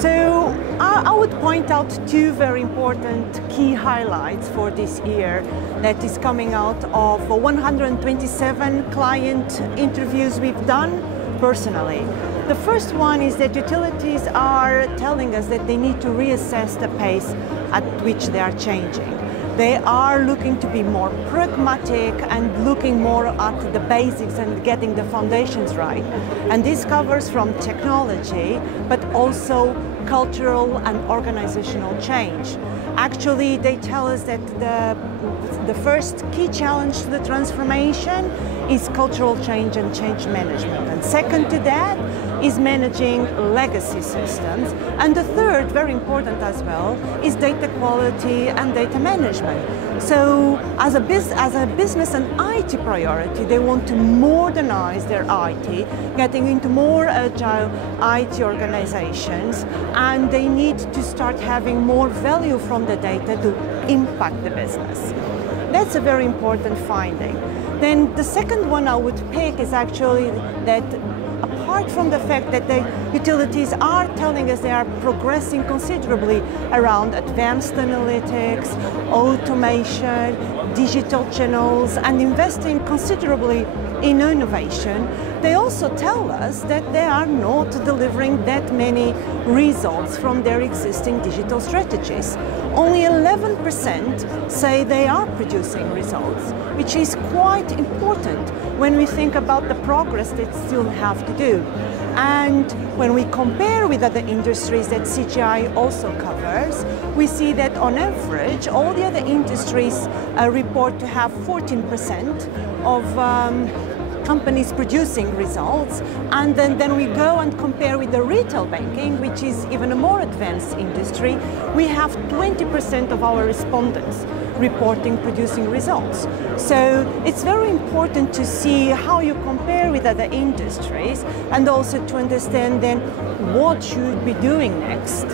So I would point out two very important key highlights for this year that is coming out of 127 client interviews we've done personally. The first one is that utilities are telling us that they need to reassess the pace at which they are changing. They are looking to be more pragmatic and looking more at the basics and getting the foundations right. And this covers from technology, but also cultural and organizational change. Actually, they tell us that the first key challenge to the transformation is cultural change and change management. And second to that is managing legacy systems. And the third, very important as well, is data quality and data management. So as a business and IT priority, they want to modernize their IT, getting into more agile IT organizations, and they need to start having more value from the data to impact the business. That's a very important finding. Then the second one I would pick is actually that apart from the fact that the utilities are telling us they are progressing considerably around advanced analytics, automation, digital channels, and investing considerably in innovation, they also tell us that they are not delivering that many results from their existing digital strategies. Only 11% say they are producing results, which is quite important when we think about the progress they still have to do. And when we compare with other industries that CGI also covers, we see that on average, all the other industries report to have 14% of companies producing results, and then we go and compare with the retail banking, which is even a more advanced industry. We have 20% of our respondents reporting producing results. So it's very important to see how you compare with other industries and also to understand then what should be doing next.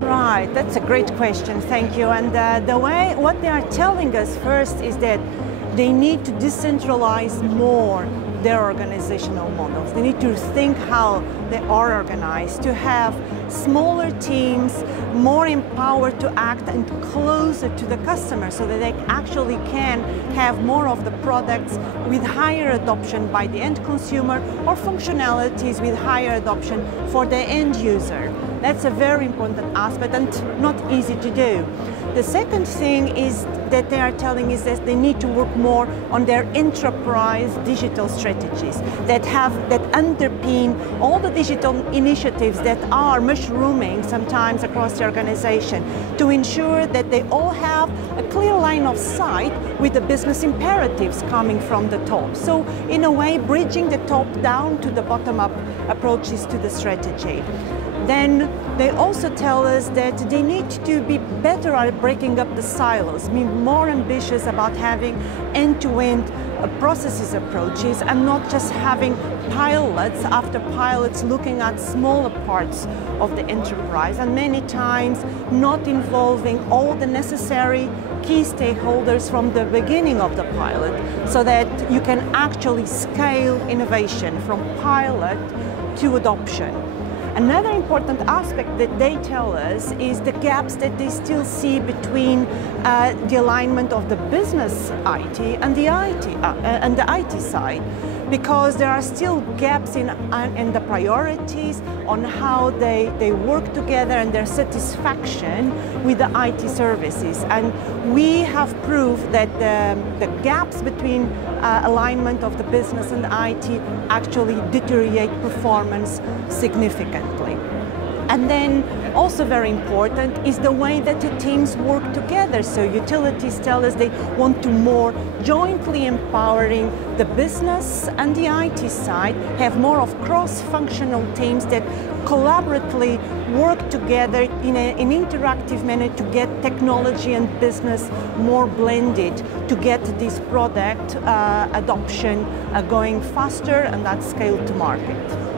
Right, that's a great question, thank you. And what they are telling us first is that they need to decentralize more their organizational models. They need to think how they are organized, to have smaller teams, more empowered to act and closer to the customer so that they actually can have more of the products with higher adoption by the end consumer or functionalities with higher adoption for the end user. That's a very important aspect and not easy to do. The second thing is that they are telling us that they need to work more on their enterprise digital strategies that underpin all the digital initiatives that are mushrooming sometimes across the organization to ensure that they all have a clear line of sight with the business imperatives coming from the top. So in a way, bridging the top down to the bottom up approaches to the strategy. Then they also tell us that they need to be better at breaking up the silos, be more ambitious about having end-to-end processes approaches and not just having pilots after pilots looking at smaller parts of the enterprise, and many times not involving all the necessary key stakeholders from the beginning of the pilot so that you can actually scale innovation from pilot to adoption. Another important aspect that they tell us is the gaps that they still see between the alignment of the business IT and the IT side, because there are still gaps in the priorities on how they work together and their satisfaction with the IT services. And we have proved that the gaps between alignment of the business and IT actually deteriorate performance significantly. And then also very important is the way that the teams work together. So utilities tell us they want to more jointly empowering the business and the IT side, have more of cross-functional teams that collaboratively work together in an interactive manner to get technology and business more blended to get this product adoption going faster and at scale to market.